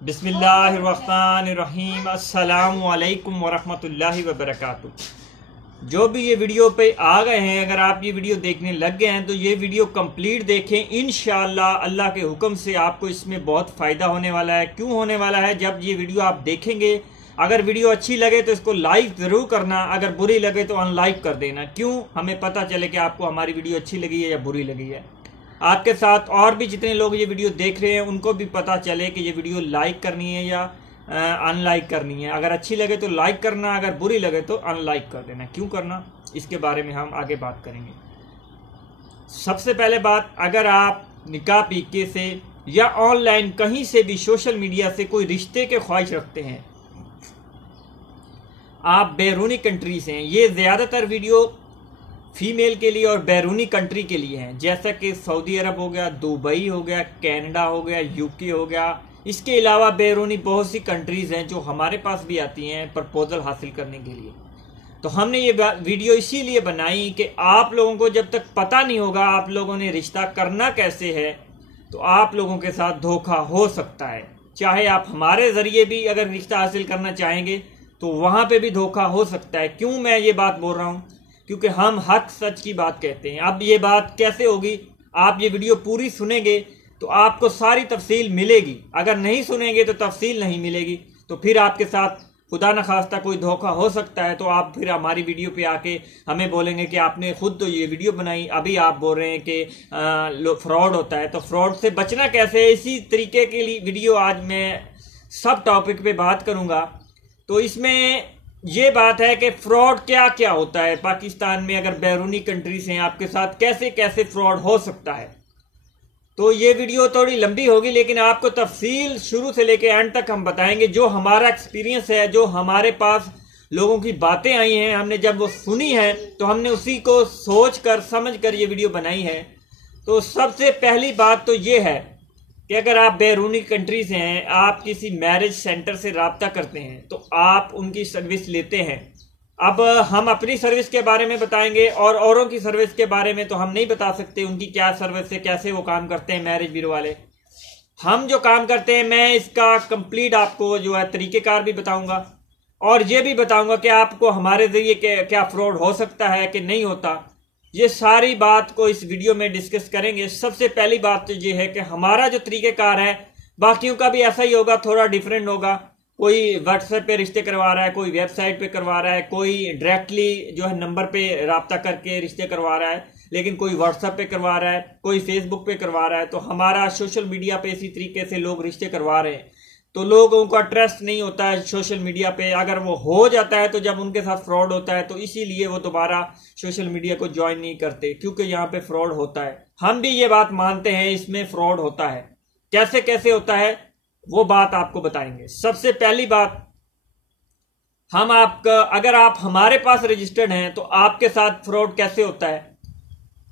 बिस्मिल्लाहिर्रहमानिर्रहीम अस्सलामु अलैकुम वरहमतुल्लाहि वबरकातुह। जो भी ये वीडियो पे आ गए हैं, अगर आप ये वीडियो देखने लग गए हैं तो ये वीडियो कंप्लीट देखें। इंशाअल्लाह अल्लाह के हुक्म से आपको इसमें बहुत फ़ायदा होने वाला है। क्यों होने वाला है? जब ये वीडियो आप देखेंगे, अगर वीडियो अच्छी लगे तो इसको लाइक ज़रूर करना, अगर बुरी लगे तो अनलाइक कर देना। क्यों? हमें पता चले कि आपको हमारी वीडियो अच्छी लगी है या बुरी लगी है। आपके साथ और भी जितने लोग ये वीडियो देख रहे हैं उनको भी पता चले कि ये वीडियो लाइक करनी है या अनलाइक करनी है। अगर अच्छी लगे तो लाइक करना, अगर बुरी लगे तो अनलाइक कर देना। क्यों करना, इसके बारे में हम आगे बात करेंगे। सबसे पहले बात, अगर आप निकाह पीके से या ऑनलाइन कहीं से भी सोशल मीडिया से कोई रिश्ते के ख्वाहिश रखते हैं, आप बैरूनी कंट्री से हैं, ये ज़्यादातर वीडियो फीमेल के लिए और बैरूनी कंट्री के लिए हैं, जैसा कि सऊदी अरब हो गया, दुबई हो गया, कनाडा हो गया, यूके हो गया। इसके अलावा बैरूनी बहुत सी कंट्रीज़ हैं जो हमारे पास भी आती हैं प्रपोजल हासिल करने के लिए। तो हमने ये वीडियो इसीलिए बनाई कि आप लोगों को जब तक पता नहीं होगा आप लोगों ने रिश्ता करना कैसे है, तो आप लोगों के साथ धोखा हो सकता है। चाहे आप हमारे ज़रिए भी अगर रिश्ता हासिल करना चाहेंगे तो वहाँ पे भी धोखा हो सकता है। क्यों मैं ये बात बोल रहा हूँ? क्योंकि हम हक सच की बात कहते हैं। अब ये बात कैसे होगी? आप ये वीडियो पूरी सुनेंगे तो आपको सारी तफसील मिलेगी, अगर नहीं सुनेंगे तो तफसील नहीं मिलेगी। तो फिर आपके साथ खुदा न खास्ता कोई धोखा हो सकता है। तो आप फिर हमारी वीडियो पे आके हमें बोलेंगे कि आपने खुद तो ये वीडियो बनाई, अभी आप बोल रहे हैं कि फ्रॉड होता है। तो फ्रॉड से बचना कैसे है, इसी तरीके की वीडियो आज मैं सब टॉपिक पे बात करूँगा। तो इसमें ये बात है कि फ्रॉड क्या क्या होता है पाकिस्तान में, अगर बैरूनी कंट्री से हैं आपके साथ कैसे कैसे फ्रॉड हो सकता है। तो ये वीडियो थोड़ी लंबी होगी, लेकिन आपको तफसील शुरू से लेकर एंड तक हम बताएंगे। जो हमारा एक्सपीरियंस है, जो हमारे पास लोगों की बातें आई हैं, हमने जब वो सुनी है तो हमने उसी को सोच कर समझ कर ये वीडियो बनाई है। तो सबसे पहली बात तो ये है कि अगर आप बैरूनी कंट्री से हैं, आप किसी मैरिज सेंटर से रब्ता करते हैं तो आप उनकी सर्विस लेते हैं। अब हम अपनी सर्विस के बारे में बताएंगे और औरों की सर्विस के बारे में तो हम नहीं बता सकते उनकी क्या सर्विस है, कैसे वो काम करते हैं मैरिज ब्यूरो वाले। हम जो काम करते हैं, मैं इसका कंप्लीट आपको जो है तरीक़ेकार भी बताऊंगा और ये भी बताऊंगा कि आपको हमारे ज़रिए क्या फ्रॉड हो सकता है कि नहीं होता। ये सारी बात को इस वीडियो में डिस्कस करेंगे। सबसे पहली बात तो ये है कि हमारा जो तरीक़ेकार है, बाकियों का भी ऐसा ही होगा, थोड़ा डिफरेंट होगा। कोई व्हाट्सएप पे रिश्ते करवा रहा है, कोई वेबसाइट पे करवा रहा है, कोई डायरेक्टली जो है नंबर पे रब्ता करके रिश्ते करवा रहा है, लेकिन कोई व्हाट्सएप पे करवा रहा है, कोई फेसबुक पे करवा रहा है। तो हमारा सोशल मीडिया पे इसी तरीके से लोग रिश्ते करवा रहे हैं, तो लोगों का ट्रस्ट नहीं होता है सोशल मीडिया पे। अगर वो हो जाता है तो जब उनके साथ फ्रॉड होता है तो इसीलिए वो दोबारा सोशल मीडिया को ज्वाइन नहीं करते, क्योंकि यहाँ पे फ्रॉड होता है। हम भी ये बात मानते हैं इसमें फ्रॉड होता है। कैसे कैसे होता है वो बात आपको बताएंगे। सबसे पहली बात, हम आपका अगर आप हमारे पास रजिस्टर्ड हैं तो आपके साथ फ्रॉड कैसे होता है।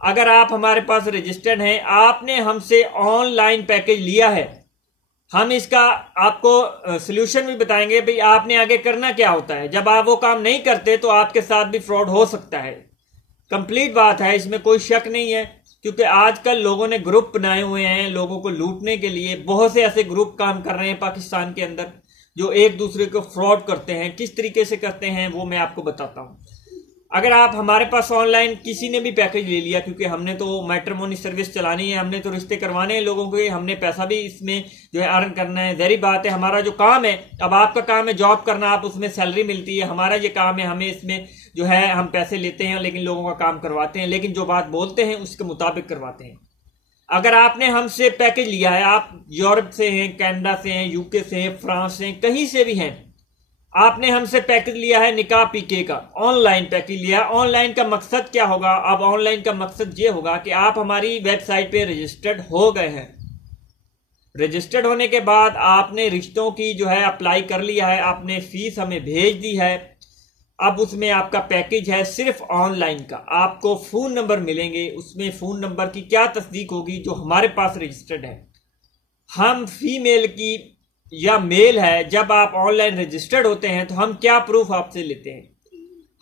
अगर आप हमारे पास रजिस्टर्ड हैं, आपने हमसे ऑनलाइन पैकेज लिया है, हम इसका आपको सलूशन भी बताएंगे। भाई आपने आगे करना क्या होता है। जब आप वो काम नहीं करते तो आपके साथ भी फ्रॉड हो सकता है। कंप्लीट बात है, इसमें कोई शक नहीं है, क्योंकि आजकल लोगों ने ग्रुप बनाए हुए हैं लोगों को लूटने के लिए। बहुत से ऐसे ग्रुप काम कर रहे हैं पाकिस्तान के अंदर जो एक दूसरे को फ्रॉड करते हैं। किस तरीके से करते हैं वो मैं आपको बताता हूँ। अगर आप हमारे पास ऑनलाइन किसी ने भी पैकेज ले लिया, क्योंकि हमने तो मैट्रिमोनी सर्विस चलानी है, हमने तो रिश्ते करवाने हैं लोगों को, हमने पैसा भी इसमें जो है अर्न करना है। ज़ाहिर बात है, हमारा जो काम है, अब आपका काम है जॉब करना, आप उसमें सैलरी मिलती है। हमारा ये काम है, हमें इसमें जो है हम पैसे लेते हैं लेकिन लोगों का काम करवाते हैं, लेकिन जो बात बोलते हैं उसके मुताबिक करवाते हैं। अगर आपने हमसे पैकेज लिया है, आप यूरोप से हैं, कनाडा से हैं, यूके से हैं, फ्रांस से हैं, कहीं से भी हैं, आपने हमसे पैकेज लिया है निकाह पीके का, ऑनलाइन पैकेज लिया। ऑनलाइन का मकसद क्या होगा? अब ऑनलाइन का मकसद ये होगा कि आप हमारी वेबसाइट पे रजिस्टर्ड हो गए हैं। रजिस्टर्ड होने के बाद आपने रिश्तों की जो है अप्लाई कर लिया है, आपने फीस हमें भेज दी है। अब उसमें आपका पैकेज है सिर्फ ऑनलाइन का। आपको फ़ोन नंबर मिलेंगे, उसमें फ़ोन नंबर की क्या तस्दीक होगी जो हमारे पास रजिस्टर्ड है। हम फीमेल की या मेल है, जब आप ऑनलाइन रजिस्टर्ड होते हैं तो हम क्या प्रूफ आपसे लेते हैं?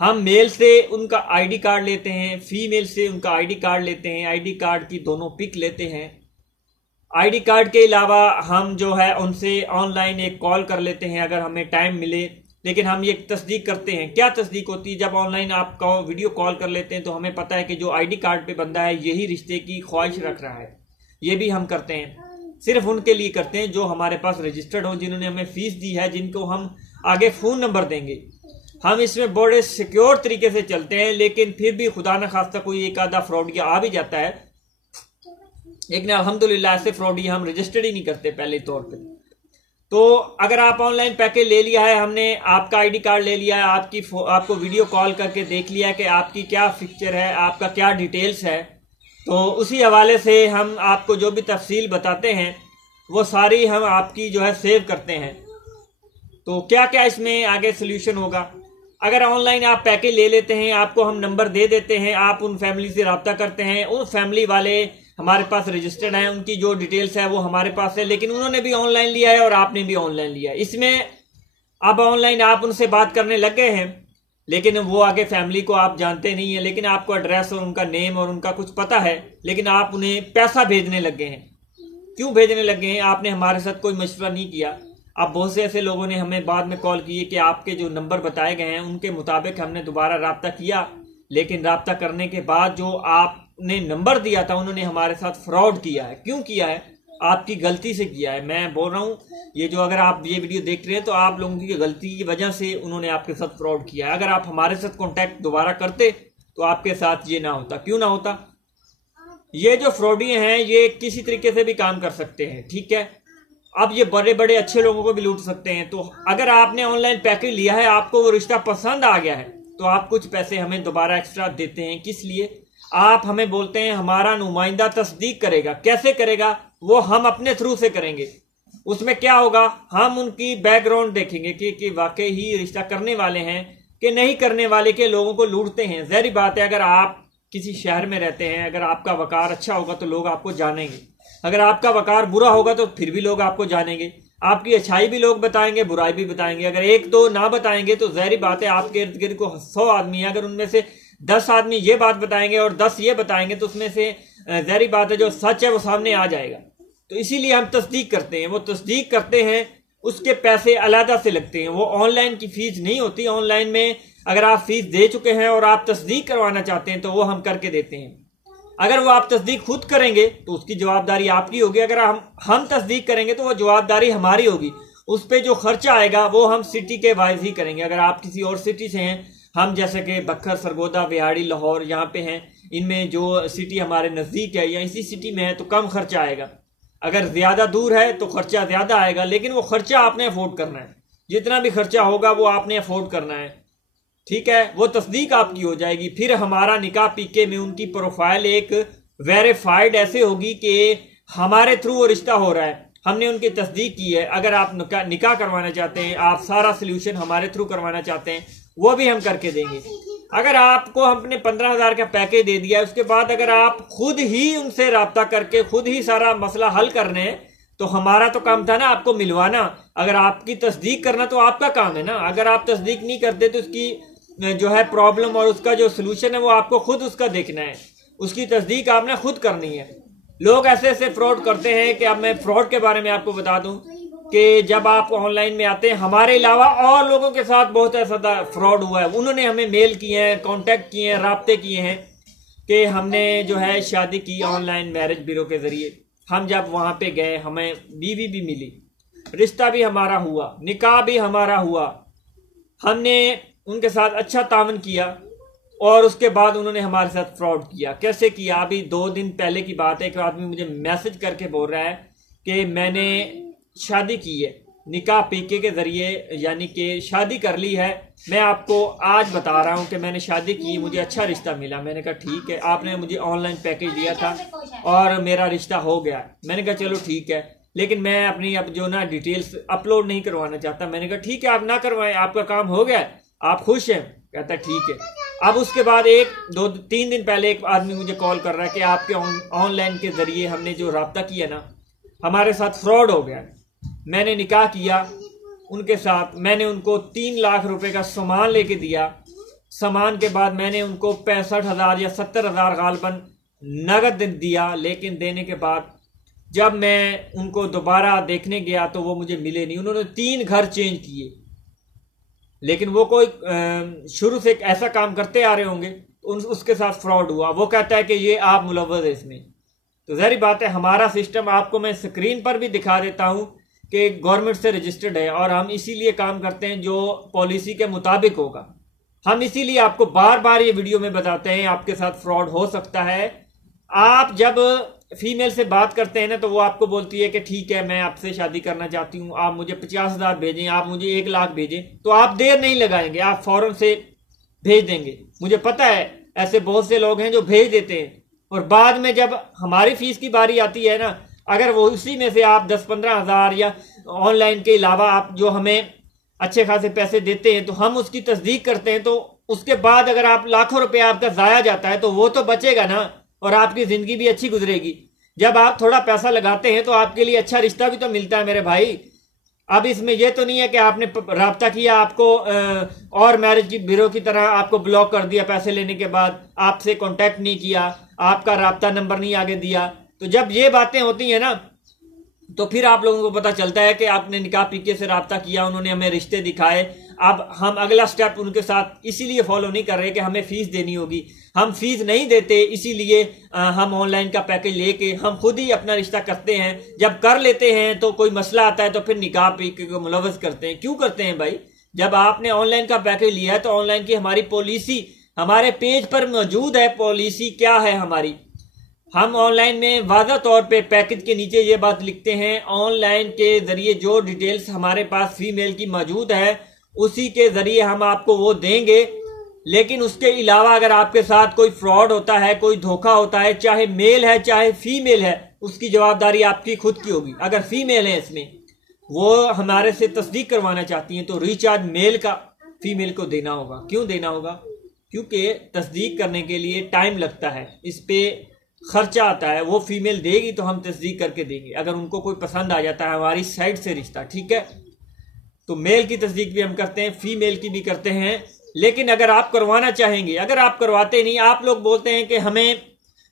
हम मेल से उनका आईडी कार्ड लेते हैं, फीमेल से उनका आईडी कार्ड लेते हैं, आईडी कार्ड की दोनों पिक लेते हैं। आईडी कार्ड के अलावा हम जो है उनसे ऑनलाइन एक कॉल कर लेते हैं अगर हमें टाइम मिले। लेकिन हम ये तस्दीक करते हैं, क्या तस्दीक होती है, जब ऑनलाइन आपका वीडियो कॉल कर लेते हैं तो हमें पता है कि जो आईडी कार्ड पे बंदा है यही रिश्ते की ख्वाहिश रख रहा है। ये भी हम करते हैं, सिर्फ उनके लिए करते हैं जो हमारे पास रजिस्टर्ड हो, जिन्होंने हमें फीस दी है, जिनको हम आगे फ़ोन नंबर देंगे। हम इसमें बड़े सिक्योर तरीके से चलते हैं, लेकिन फिर भी खुदा न खास्ता कोई एक आधा फ्रॉड आ भी जाता है। लेकिन अल्हम्दुलिल्लाह ऐसे फ्रॉड हम रजिस्टर्ड ही नहीं करते पहले तौर पे। तो अगर आप ऑनलाइन पैकेज ले लिया है, हमने आपका आईडी कार्ड ले लिया है, आपको वीडियो कॉल करके देख लिया है कि आपकी क्या पिक्चर है, आपका क्या डिटेल्स है, तो उसी हवाले से हम आपको जो भी तफसील बताते हैं वो सारी हम आपकी जो है सेव करते हैं। तो क्या क्या इसमें आगे सोल्यूशन होगा, अगर ऑनलाइन आप पैकेज ले लेते हैं, आपको हम नंबर दे देते हैं, आप उन फैमिली से रब्ता करते हैं, उन फैमिली वाले हमारे पास रजिस्टर्ड हैं, उनकी जो डिटेल्स है वो हमारे पास है, लेकिन उन्होंने भी ऑनलाइन लिया है और आपने भी ऑनलाइन लिया है। इसमें अब ऑनलाइन आप उनसे बात करने लग गए हैं, लेकिन वो आगे फैमिली को आप जानते नहीं है, लेकिन आपको एड्रेस और उनका नेम और उनका कुछ पता है, लेकिन आप उन्हें पैसा भेजने लग गए हैं। क्यों भेजने लग गए हैं, आपने हमारे साथ कोई मशवरा नहीं किया। अब बहुत से ऐसे लोगों ने हमें बाद में कॉल किए कि आपके जो नंबर बताए गए हैं उनके मुताबिक हमने दोबारा रब्ता किया, लेकिन रब्ता करने के बाद जो आपने नंबर दिया था उन्होंने हमारे साथ फ्रॉड किया है। क्यों किया है, आपकी गलती से किया है। मैं बोल रहा हूँ ये जो अगर आप ये वीडियो देख रहे हैं तो आप लोगों की गलती की वजह से उन्होंने आपके साथ फ्रॉड किया है। अगर आप हमारे साथ कॉन्टैक्ट दोबारा करते तो आपके साथ ये ना होता। क्यों ना होता, ये जो फ्रॉडी हैं ये किसी तरीके से भी काम कर सकते हैं, ठीक है। अब ये बड़े बड़े अच्छे लोगों को भी लूट सकते हैं। तो अगर आपने ऑनलाइन पैकेज लिया है, आपको वो रिश्ता पसंद आ गया है, तो आप कुछ पैसे हमें दोबारा एक्स्ट्रा देते हैं। किस लिए, आप हमें बोलते हैं हमारा नुमाइंदा तस्दीक करेगा। कैसे करेगा, वो हम अपने थ्रू से करेंगे। उसमें क्या होगा, हम उनकी बैकग्राउंड देखेंगे कि वाकई ही रिश्ता करने वाले हैं कि नहीं करने वाले, के लोगों को लूटते हैं। ज़ाहिर बात है, अगर आप किसी शहर में रहते हैं, अगर आपका वकार अच्छा होगा तो लोग आपको जानेंगे, अगर आपका वकार बुरा होगा तो फिर भी लोग आपको जानेंगे। आपकी अच्छाई भी लोग बताएंगे, बुराई भी बताएंगे। अगर एक दो ना बताएंगे तो ज़ाहिर बात है आपके इर्द गिर्द को 100 आदमी है, अगर उनमें से 10 आदमी ये बात बताएंगे और 10 ये बताएंगे तो उसमें से ज़ाहिर बात है जो सच है वो सामने आ जाएगा। तो इसीलिए हम तस्दीक करते हैं। वो तस्दीक करते हैं, उसके पैसे अलहदा से लगते हैं, वो ऑनलाइन की फीस नहीं होती। ऑनलाइन में अगर आप फीस दे चुके हैं और आप तस्दीक करवाना चाहते हैं तो वो हम करके देते हैं। अगर वो आप तस्दीक खुद करेंगे तो उसकी जवाबदारी आपकी होगी, अगर हम तस्दीक करेंगे तो वो जवाबदारी हमारी होगी। उस पर जो खर्चा आएगा वो हम सिटी के वाइज ही करेंगे। अगर आप किसी और सिटी से हैं, हम जैसे कि बखर, सरगोदा, बिहाड़ी, लाहौर यहाँ पे हैं, इनमें जो सिटी हमारे नज़दीक है या इसी सिटी में है तो कम खर्चा आएगा। अगर ज़्यादा दूर है तो खर्चा ज़्यादा आएगा, लेकिन वो खर्चा आपने अफोर्ड करना है। जितना भी खर्चा होगा वो आपने अफोर्ड करना है, ठीक है। वो तस्दीक आपकी हो जाएगी। फिर हमारा निकाह पीके में उनकी प्रोफाइल एक वेरीफाइड ऐसे होगी कि हमारे थ्रू वो रिश्ता हो रहा है, हमने उनकी तस्दीक की है। अगर आप निकाह करवाना चाहते हैं, आप सारा सोल्यूशन हमारे थ्रू करवाना चाहते हैं, वो भी हम करके देंगे। अगर आपको हमने 15,000 का पैकेज दे दिया, उसके बाद अगर आप खुद ही उनसे रब्ता करके खुद ही सारा मसला हल करने हैं, तो हमारा तो काम था ना आपको मिलवाना। अगर आपकी तस्दीक करना तो आपका काम है ना। अगर आप तस्दीक नहीं करते तो उसकी जो है प्रॉब्लम और उसका जो सोल्यूशन है वो आपको खुद उसका देखना है, उसकी तस्दीक आपने खुद करनी है। लोग ऐसे ऐसे फ्रॉड करते हैं कि अब मैं फ्रॉड के बारे में आपको बता दूं कि जब आप ऑनलाइन में आते हैं, हमारे अलावा और लोगों के साथ बहुत ऐसा फ्रॉड हुआ है। उन्होंने हमें मेल किए हैं, कॉन्टैक्ट किए हैं, राब्ते किए हैं कि हमने जो है शादी की ऑनलाइन मैरिज ब्यूरो के ज़रिए। हम जब वहाँ पे गए, हमें बीवी भी मिली, रिश्ता भी हमारा हुआ, निकाह भी हमारा हुआ, हमने उनके साथ अच्छा तावन किया और उसके बाद उन्होंने हमारे साथ फ्रॉड किया। कैसे किया, अभी 2 दिन पहले की बात है। एक आदमी मुझे मैसेज करके बोल रहा है कि मैंने शादी की है निकाह पीके के ज़रिए, यानी कि शादी कर ली है। मैं आपको आज बता रहा हूँ कि मैंने शादी की, मुझे अच्छा रिश्ता मिला। मैंने कहा ठीक है, आपने मुझे ऑनलाइन पैकेज दिया था और मेरा रिश्ता हो गया। मैंने कहा चलो ठीक है, लेकिन मैं अपनी अब जो ना डिटेल्स अपलोड नहीं करवाना चाहता। मैंने कहा ठीक है, आप ना करवाएं, आपका काम हो गया, आप खुश हैं? कहता ठीक है। अब उसके बाद 1-2-3 दिन पहले एक आदमी मुझे कॉल कर रहा है कि आपके ऑनलाइन के ज़रिए हमने जो रब्ता किया ना, हमारे साथ फ्रॉड हो गया। मैंने निकाह किया उनके साथ, मैंने उनको 3 लाख रुपए का सामान लेके दिया। सामान के बाद मैंने उनको 65,000 या 70,000 गालबन नगद दिया, लेकिन देने के बाद जब मैं उनको दोबारा देखने गया तो वो मुझे मिले नहीं। उन्होंने 3 घर चेंज किए, लेकिन वो कोई शुरू से ऐसा काम करते आ रहे होंगे, उसके साथ फ्रॉड हुआ। वो कहता है कि ये आप मुलव्वज़ है इसमें। तो ज़ाहिर बात है, हमारा सिस्टम आपको मैं स्क्रीन पर भी दिखा देता हूँ कि गवर्नमेंट से रजिस्टर्ड है, और हम इसीलिए काम करते हैं जो पॉलिसी के मुताबिक होगा। हम इसीलिए आपको बार बार ये वीडियो में बताते हैं आपके साथ फ्रॉड हो सकता है। आप जब फीमेल से बात करते हैं ना, तो वो आपको बोलती है कि ठीक है, मैं आपसे शादी करना चाहती हूँ, आप मुझे 50,000 भेजें, आप मुझे 1 लाख भेजें। तो आप देर नहीं लगाएंगे, आप फौरन से भेज देंगे। मुझे पता है ऐसे बहुत से लोग हैं जो भेज देते हैं, और बाद में जब हमारी फीस की बारी आती है ना, अगर वो उसी में से आप 10-15 हज़ार या ऑनलाइन के अलावा आप जो हमें अच्छे खासे पैसे देते हैं, तो हम उसकी तस्दीक करते हैं। तो उसके बाद अगर आप लाखों रुपए आपका ज़ाया जाता है, तो वो तो बचेगा ना, और आपकी ज़िंदगी भी अच्छी गुजरेगी। जब आप थोड़ा पैसा लगाते हैं तो आपके लिए अच्छा रिश्ता भी तो मिलता है मेरे भाई। अब इसमें यह तो नहीं है कि आपने राब्ता किया, आपको और मैरिज की ब्यूरो की तरह आपको ब्लॉक कर दिया पैसे लेने के बाद, आपसे कांटेक्ट नहीं किया, आपका राब्ता नंबर नहीं आगे दिया। तो जब ये बातें होती हैं ना, तो फिर आप लोगों को पता चलता है कि आपने निकाह पीके से राब्ता किया, उन्होंने हमें रिश्ते दिखाए। अब हम अगला स्टेप उनके साथ इसीलिए फॉलो नहीं कर रहे कि हमें फीस देनी होगी। हम फीस नहीं देते, इसीलिए हम ऑनलाइन का पैकेज लेके हम खुद ही अपना रिश्ता करते हैं। जब कर लेते हैं तो कोई मसला आता है तो फिर निकाह पीके को मुलव्वस करते हैं। क्यों करते हैं भाई? जब आपने ऑनलाइन का पैकेज लिया है तो ऑनलाइन की हमारी पॉलिसी हमारे पेज पर मौजूद है। पॉलिसी क्या है हमारी? हम ऑनलाइन में वाज़ा तौर पे पैकेज के नीचे ये बात लिखते हैं, ऑनलाइन के जरिए जो डिटेल्स हमारे पास फीमेल की मौजूद है उसी के जरिए हम आपको वो देंगे। लेकिन उसके अलावा अगर आपके साथ कोई फ्रॉड होता है, कोई धोखा होता है, चाहे मेल है चाहे फीमेल है, उसकी जवाबदारी आपकी खुद की होगी। अगर फीमेल है इसमें वो हमारे से तस्दीक करवाना चाहती हैं तो रिचार्ज मेल का फीमेल को देना होगा। क्यों देना होगा? क्योंकि तस्दीक करने के लिए टाइम लगता है, इस पे खर्चा आता है। वो फीमेल देगी तो हम तस्दीक करके देंगे, अगर उनको कोई पसंद आ जाता है हमारी साइड से रिश्ता, ठीक है। तो मेल की तस्दीक भी हम करते हैं, फीमेल की भी करते हैं। लेकिन अगर आप करवाना चाहेंगे, अगर आप करवाते नहीं, आप लोग बोलते हैं कि हमें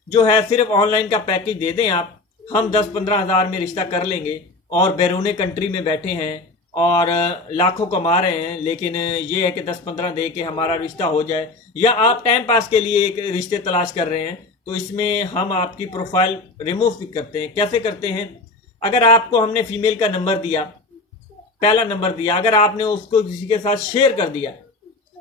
जो है सिर्फ ऑनलाइन का पैकेज दे दें आप, हम 10-15 हज़ार में रिश्ता कर लेंगे, और बैरून कंट्री में बैठे हैं और लाखों कमा रहे हैं, लेकिन ये है कि 10-15 दे के हमारा रिश्ता हो जाए, या आप टाइम पास के लिए एक रिश्ते तलाश कर रहे हैं, तो इसमें हम आपकी प्रोफाइल रिमूव भी करते हैं। कैसे करते हैं? अगर आपको हमने फीमेल का नंबर दिया, पहला नंबर दिया, अगर आपने उसको किसी के साथ शेयर कर दिया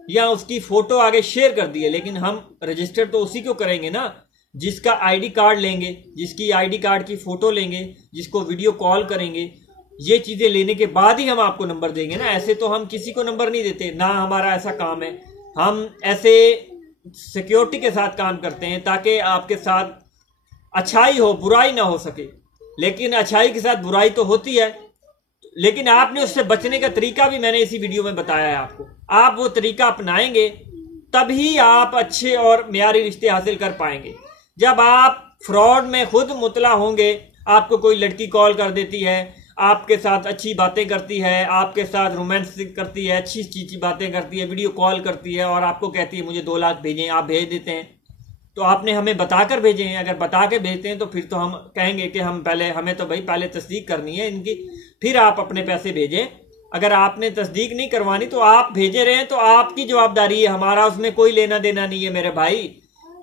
या उसकी फोटो आगे शेयर कर दी है, लेकिन हम रजिस्टर तो उसी को करेंगे ना जिसका आईडी कार्ड लेंगे, जिसकी आईडी कार्ड की फोटो लेंगे, जिसको वीडियो कॉल करेंगे। ये चीजें लेने के बाद ही हम आपको नंबर देंगे ना। ऐसे तो हम किसी को नंबर नहीं देते ना, हमारा ऐसा काम है। हम ऐसे सिक्योरिटी के साथ काम करते हैं ताकि आपके साथ अच्छाई हो, बुराई ना हो सके। लेकिन अच्छाई के साथ बुराई तो होती है, लेकिन आपने उससे बचने का तरीका भी मैंने इसी वीडियो में बताया है आपको। आप वो तरीका अपनाएंगे तभी आप अच्छे और मियारी रिश्ते हासिल कर पाएंगे। जब आप फ्रॉड में खुद मुतला होंगे, आपको कोई लड़की कॉल कर देती है, आपके साथ अच्छी बातें करती है, आपके साथ रोमांस करती है, अच्छी अच्छी बातें करती है, वीडियो कॉल करती है, और आपको कहती है मुझे 2 लाख भेजें, आप भेज देते हैं, तो आपने हमें बताकर भेजे हैं। अगर बता के भेजते हैं तो फिर तो हम कहेंगे कि हमें तो भाई पहले तस्दीक करनी है इनकी, फिर आप अपने पैसे भेजें। अगर आपने तस्दीक नहीं करवानी तो आप भेजे रहे हैं तो आपकी जवाबदारी है, हमारा उसमें कोई लेना देना नहीं है मेरे भाई।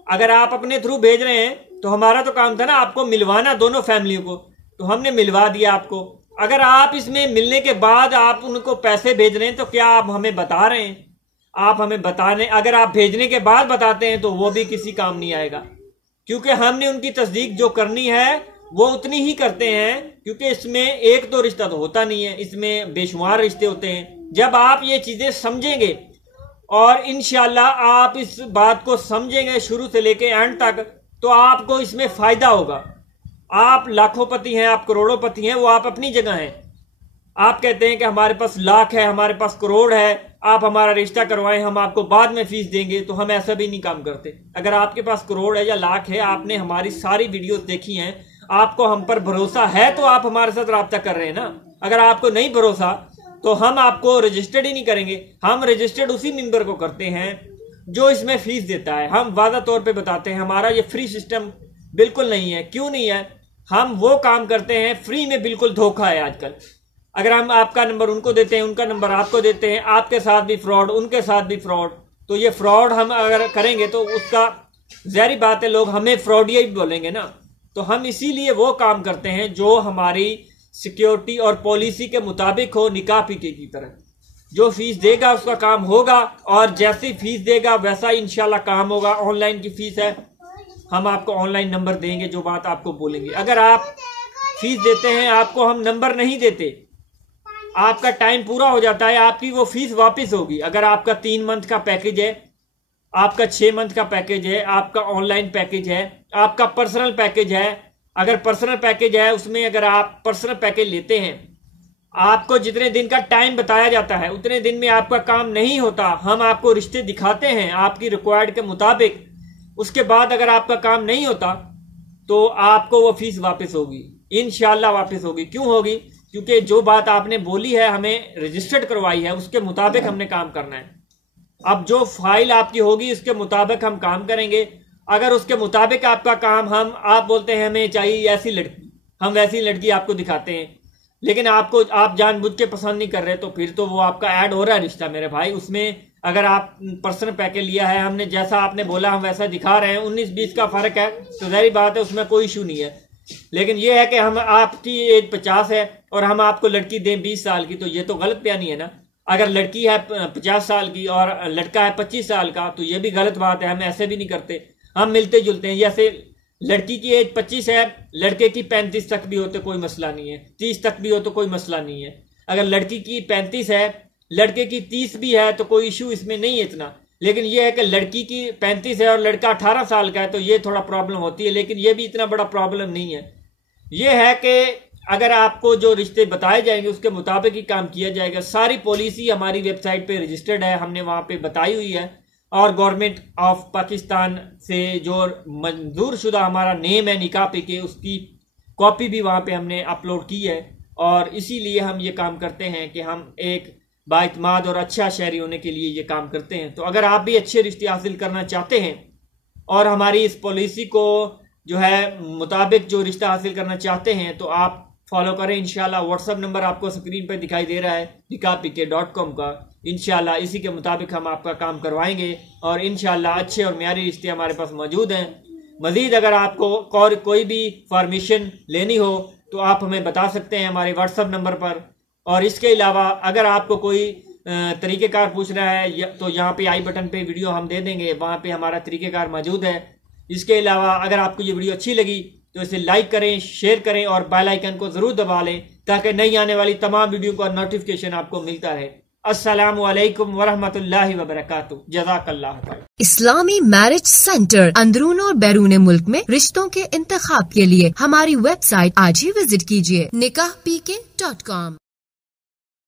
अगर आप अपने थ्रू भेज रहे हैं तो हमारा तो काम था ना आपको मिलवाना, दोनों फैमिलियों को, तो हमने मिलवा दिया आपको। अगर आप इसमें मिलने के बाद आप उनको पैसे भेज रहे हैं तो क्या आप हमें बता रहे हैं? आप हमें बता रहे हैं। अगर आप भेजने के बाद बताते हैं तो वो भी किसी काम नहीं आएगा, क्योंकि हमने उनकी तस्दीक जो करनी है वो उतनी ही करते हैं, क्योंकि इसमें एक तो रिश्ता तो होता नहीं है, इसमें बेशुमार रिश्ते होते हैं। जब आप ये चीजें समझेंगे और इंशाल्लाह आप इस बात को समझेंगे शुरू से लेके एंड तक, तो आपको इसमें फायदा होगा। आप लाखोंपति हैं, आप करोड़ोंपति हैं, वो आप अपनी जगह हैं। आप कहते हैं कि हमारे पास लाख है, हमारे पास करोड़ है, आप हमारा रिश्ता करवाएं, हम आपको बाद में फीस देंगे, तो हम ऐसा भी नहीं काम करते। अगर आपके पास करोड़ है या लाख है, आपने हमारी सारी वीडियोस देखी हैं, आपको हम पर भरोसा है तो आप हमारे साथ राब्ता कर रहे हैं ना। अगर आपको नहीं भरोसा तो हम आपको रजिस्टर्ड ही नहीं करेंगे। हम रजिस्टर्ड उसी मेंबर को करते हैं जो इसमें फीस देता है। हम वादा तौर पे बताते हैं हमारा ये फ्री सिस्टम बिल्कुल नहीं है। क्यों नहीं है? हम वो काम करते हैं फ्री में, बिल्कुल धोखा है आजकल। अगर हम आपका नंबर उनको देते हैं, उनका नंबर आपको देते हैं, आपके साथ भी फ्रॉड, उनके साथ भी फ्रॉड। तो ये फ्रॉड हम अगर करेंगे तो उसका ज़ाहिर बात है लोग हमें फ्रॉडिया ही बोलेंगे ना। तो हम इसीलिए वो काम करते हैं जो हमारी सिक्योरिटी और पॉलिसी के मुताबिक हो, निकाह पीके की तरह। जो फीस देगा उसका काम होगा, और जैसी फीस देगा वैसा इंशाल्लाह काम होगा। ऑनलाइन की फीस है, हम आपको ऑनलाइन नंबर देंगे, जो बात आपको बोलेंगे। अगर आप फीस देते हैं, आपको हम नंबर नहीं देते, आपका टाइम पूरा हो जाता है, आपकी वो फीस वापस होगी। अगर आपका 3 मंथ का पैकेज है, आपका 6 मंथ का पैकेज है, आपका ऑनलाइन पैकेज है, आपका पर्सनल पैकेज है। अगर पर्सनल पैकेज है, उसमें अगर आप पर्सनल पैकेज लेते हैं, आपको जितने दिन का टाइम बताया जाता है उतने दिन में आपका काम नहीं होता, हम आपको रिश्ते दिखाते हैं आपकी रिक्वायर्ड के मुताबिक। उसके बाद अगर आपका काम नहीं होता तो आपको वो फीस वापस होगी, इंशाल्लाह वापस होगी। क्यों होगी? क्योंकि जो बात आपने बोली है, हमें रजिस्टर्ड करवाई है, उसके मुताबिक हमने काम करना है। अब जो फाइल आपकी होगी उसके मुताबिक हम काम करेंगे। अगर उसके मुताबिक आपका काम आप बोलते हैं हमें चाहिए ऐसी लड़की, हम वैसी लड़की आपको दिखाते हैं, लेकिन आप जानबूझ के पसंद नहीं कर रहे, तो फिर तो वो आपका ऐड हो रहा है रिश्ता मेरे भाई। उसमें अगर आप पर्सनल पैकेज लिया है, हमने जैसा आपने बोला हम वैसा दिखा रहे हैं, 19-20 का फर्क है, तो जाहिर बात है उसमें कोई इशू नहीं है। लेकिन ये है कि हम आपकी एज 50 है और हम आपको लड़की दें 20 साल की, तो ये तो गलत बयानी है ना। अगर लड़की है 50 साल की और लड़का है 25 साल का, तो ये भी गलत बात है। हम ऐसे भी नहीं करते, हम मिलते जुलते हैं। जैसे लड़की की एज 25 है, लड़के की 35 तक भी हो तो कोई मसला नहीं है, 30 तक भी हो तो कोई मसला नहीं है। अगर लड़की की 35 है, लड़के की 30 भी है, तो कोई इशू इसमें नहीं है इतना। लेकिन यह है कि लड़की की 35 है और लड़का 18 साल का है, तो ये थोड़ा प्रॉब्लम होती है, लेकिन ये भी इतना बड़ा प्रॉब्लम नहीं है। ये है कि अगर आपको जो रिश्ते बताए जाएंगे उसके मुताबिक ही काम किया जाएगा। सारी पॉलिसी हमारी वेबसाइट पे रजिस्टर्ड है, हमने वहाँ पे बताई हुई है, और गवर्नमेंट ऑफ पाकिस्तान से जो मंजूर शुदा हमारा नेम है निकाह पीके, उसकी कॉपी भी वहाँ पे हमने अपलोड की है। और इसीलिए हम ये काम करते हैं कि हम एक बाइतमाद और अच्छा शहरी होने के लिए ये काम करते हैं। तो अगर आप भी अच्छे रिश्ते हासिल करना चाहते हैं और हमारी इस पॉलिसी को जो है मुताबिक जो रिश्ता हासिल करना चाहते हैं, तो आप फॉलो करें इंशाल्लाह। व्हाट्सअप नंबर आपको स्क्रीन पर दिखाई दे रहा है nikahpk.com का। इंशाल्लाह इसी के मुताबिक हम आपका काम करवाएंगे, और इंशाल्लाह अच्छे और म्यारी रिश्ते हमारे पास मौजूद हैं। मज़ीद अगर आपको कोई भी फॉर्मेशन लेनी हो तो आप हमें बता सकते हैं हमारे व्हाट्सअप नंबर पर। और इसके अलावा अगर आपको कोई तरीक़ेकार पूछना है तो यहाँ पे आई बटन पे वीडियो हम दे देंगे, वहाँ पे हमारा तरीक़ेकार मौजूद है। इसके अलावा अगर आपको ये वीडियो अच्छी लगी तो इसे लाइक करें, शेयर करें और बेल आइकन को ज़रूर दबा लें, ताकि नई आने वाली तमाम वीडियो का नोटिफिकेशन आपको मिलता रहे। अस्सलामु अलैकुम वरहमतुल्लाहि वबरकातुहू। जज़ाकल्लाह खैर। इस्लामी मैरिज सेंटर अंदरून और बैरून मुल्क में रिश्तों के इंतखाब के लिए हमारी वेबसाइट आज ही विजिट कीजिए nikahpk.com।